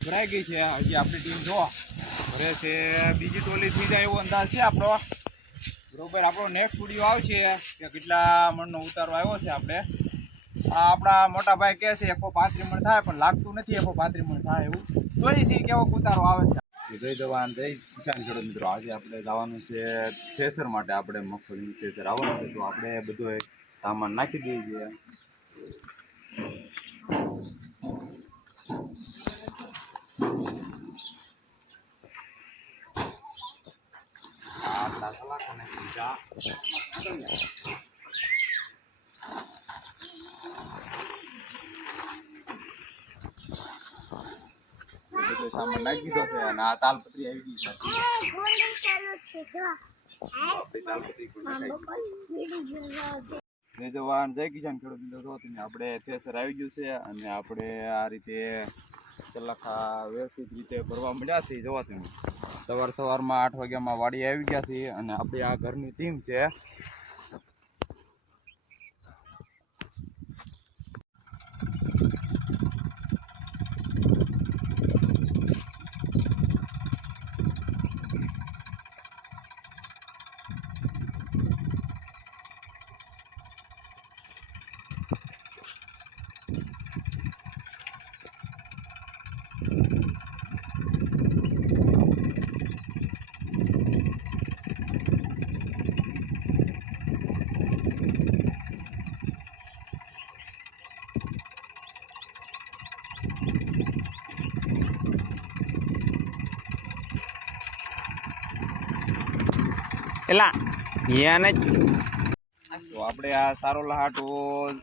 ભરાઈ ગઈ છે હજી આપણી ટીમ જો ભરે છે બીજી ટોલી થઈ જાય એવો અંદાજ છે આપણો બરોબર આપણો નેક્સ્ટ વિડીયો આવશે કે કેટલા મણનો ઉતારો આવ્યો છે આપણે આ આપણા મોટા ભાઈ કહે છે 135 મણ થાય પણ લાગતું નથી 135 મણ થાય એવું જોઈથી કેવો ઉતારો આવે છે જય જવાન જય કિસાન ખેડૂત મિત્રો આજે આપણે જવાનું છે થ્રેસર માટે આપણે મગફળીનું થ્રેસર આવવાનું છે તો આપણે બધો સામાન નાખી દઈએ છીએ સામાન નાખી દીધો છે અને આ તાલપત્રી આવી ગઈ છે જય જવાન જય કિસાન ખેડૂત મિત્રો તમે આપણે થ્રેસર આવી ગયું છે અને આપણે આ રીતે કલાકા વ્યવસ્થિત રીતે ભરવા મળ્યા છે જોવા તમે સવારમાં 8 વાગ્યામાં વાડી આવી ગયા છે અને આપણી આ ઘરની ટીમ છે એલા યાને તો આપણે આ સારો લહાટો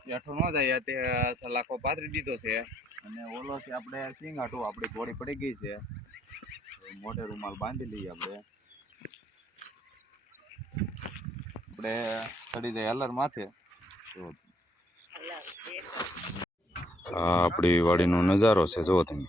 હેઠો ન જાય તે સલાખો પાથરી દીધો છે અને ઓલો છે આપણે સિંગ હાટું આપણી ઘોડી પડી ગઈ છે મોઢે રૂમાલ બાંધી લઈએ આપણે ચડી જાય હલર માથે તો આપણી વાડીનો નજારો છે જો તમે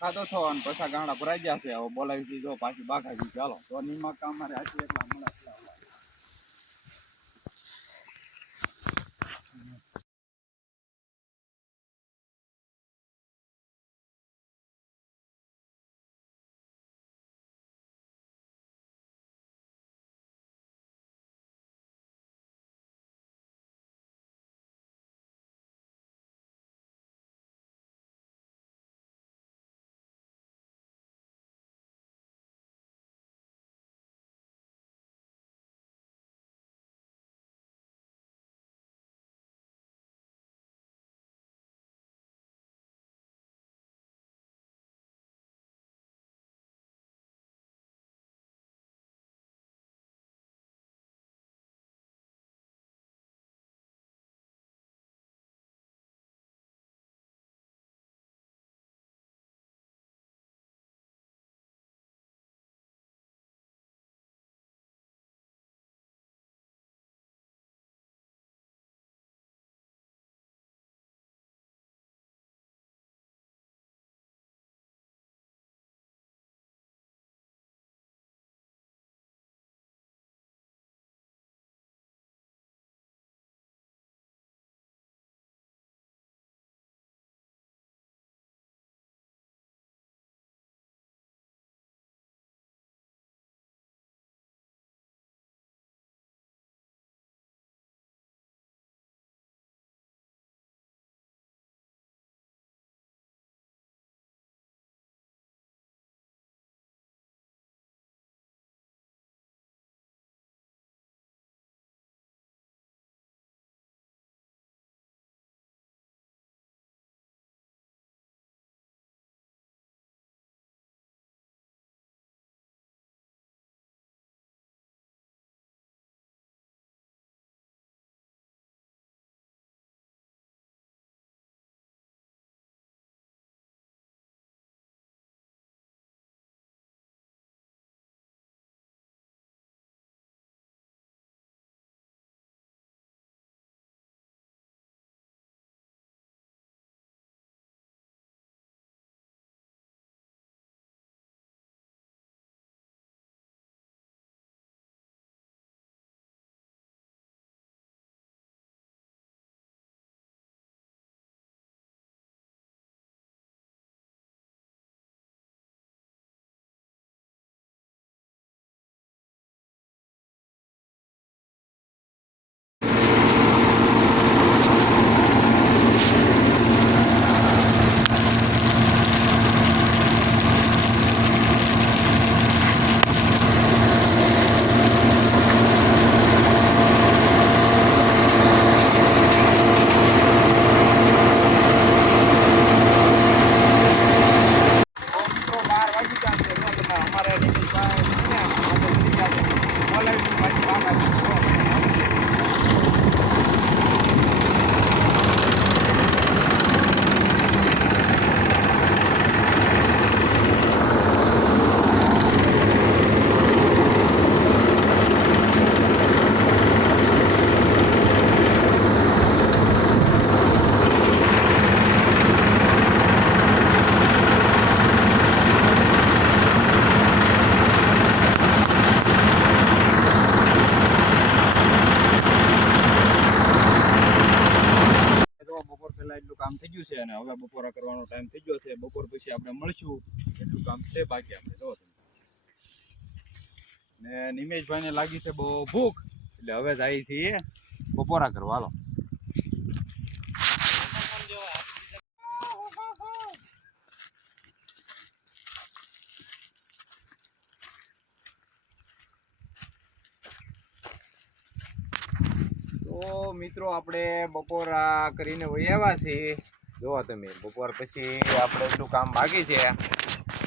ખાતો થો અને પછી ગાંડા ભરાઈ ગયા છે. હવે બોલાવી દીધો પાછી બાકાજી ચાલો તો નિમક કામ મારે હાથી એટલા મળે એટલા એટલું કામ થઈ ગયું છે અને હવે બપોરા કરવાનો ટાઈમ થઈ ગયો છે. બપોર પછી આપણે મળશું. એટલું કામ છે બાકી આપણે જો ને નિમેશભાઈને લાગી છે બહુ ભૂખ એટલે હવે જાય છીએ બપોરા કરવા. હાલો તો મિત્રો આપણે બપોરા કરીને વહી આવ્યા છીએ. જોવા તમે બપોર પછી આપણે એટલું કામ બાકી છે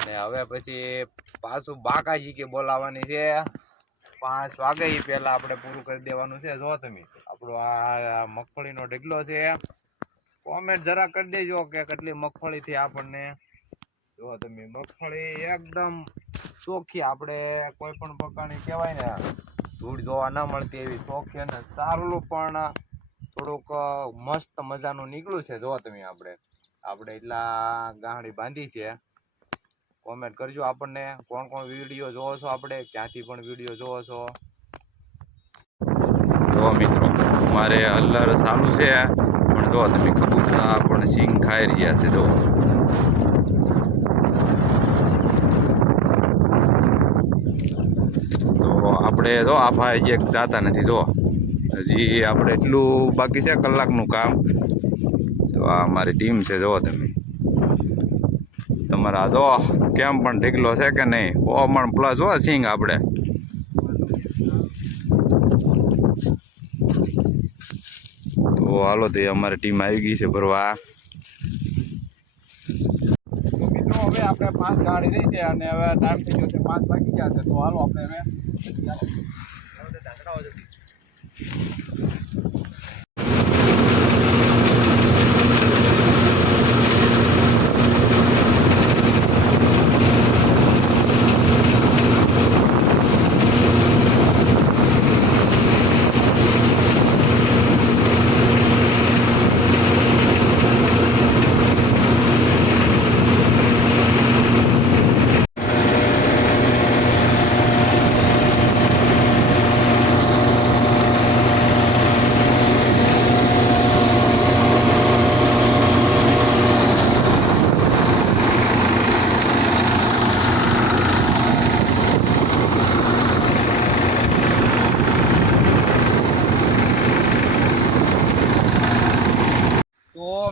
ને હવે પછી પાછું બાકાજી કે બોલાવવાની છે. 5 વાગે એ પહેલા આપણે પૂરું કરી દેવાનું છે. જો તમે આપણો આ મગફળીનો ઢગલો છે. કોમેન્ટ જરા કરી દેજો કે કેટલી મગફળી થી આપણને. જો તમે મગફળી એકદમ ચોખ્ખી, આપણે કોઈ પણ પ્રકારની કહેવાય ને ધૂળ જોવા ન મળતી એવી ચોખ્ખી અને સારું પણ થોડુંક મસ્ત મજાનું નીકળ્યું છે. જો તમે આપણે એટલા ગાંહડી બાંધી છે કોમેન્ટ કરજો આપણને કોણ કોણ વિડીયો જોવો છો, આપણે ક્યાંથી પણ વિડીયો જોવો છો. જો મિત્રો અમારે હલ્લર ચાલુ છે, પણ જો તમે કબૂતરા પણ સિંગ ખાઈ રહ્યા છે. જો તો આપણે જો આ ભાઈ જે જાતા નથી. જો હજી આપણે એટલું બાકી છે કલાકનું કામ. તો આ અમારી ટીમ છે. જો તમે તમારા જો કેમ પણ ઢીકલો છે કે નહીં, 100 મણ પ્લસ હો સિંગ આપણે. તો હાલો તે અમારી ટીમ આવી ગઈ છે ભરવા. તો મિત્રો હવે આપણે 5 ગાડી રહી છે અને હવે ટાઈમ થઈ ગયો છે, 5 વાગી ગયા છે. તો હાલો આપણે હવે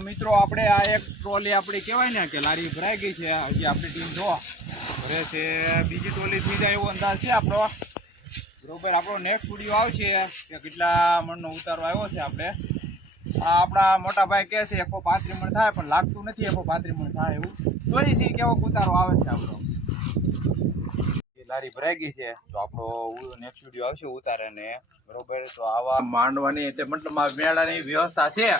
મિત્રો આપણે આ એક ટ્રોલી આપણી કહેવાય ને કે લારી ભરાઈ ગઈ છે. હજી આપણી ટીમ જો ભરે છે, બીજી ટ્રોલી થઈ જાય એવો અંદાજ છે આપણો. બરોબર, આપણો નેક્સ્ટ વિડીયો આવશે કે કેટલા મણનો ઉતારો આવ્યો છે. આપણે આ આપણા મોટા ભાઈ કહે છે 135 મણ થાય, પણ લાગતું નથી 135 મણ થાય એવું. જોઈથી કેવો ઉતારો આવે છે આપણો. લારી ભરાઈ ગઈ છે, તો આપણો નેક્સ્ટ વિડીયો આવશે ઉતારે ને. બરોબર, તો આવા માંડવાની એટલે મતલબ મેળાની વ્યવસ્થા છે.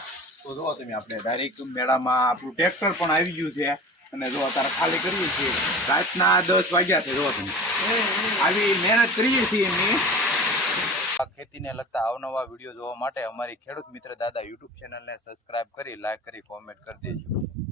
તો જો તમે આપણે ડાયરેક્ટ મેળામાં આપણું ટ્રેક્ટર પણ આવી ગયું છે અને જો અત્યારે ખાલી કરીએ છીએ. રાતના 10 વાગ્યા છે. જો તમે આવી મહેનત કરીએ છીએ એમની. ખેતીને લગતા અવનવા વિડીયો જોવા માટે અમારી ખેડૂત મિત્ર દાદા યુટ્યુબ ચેનલને સબસ્ક્રાઈબ કરી, લાઈક કરી, કોમેન્ટ કરી દેજો.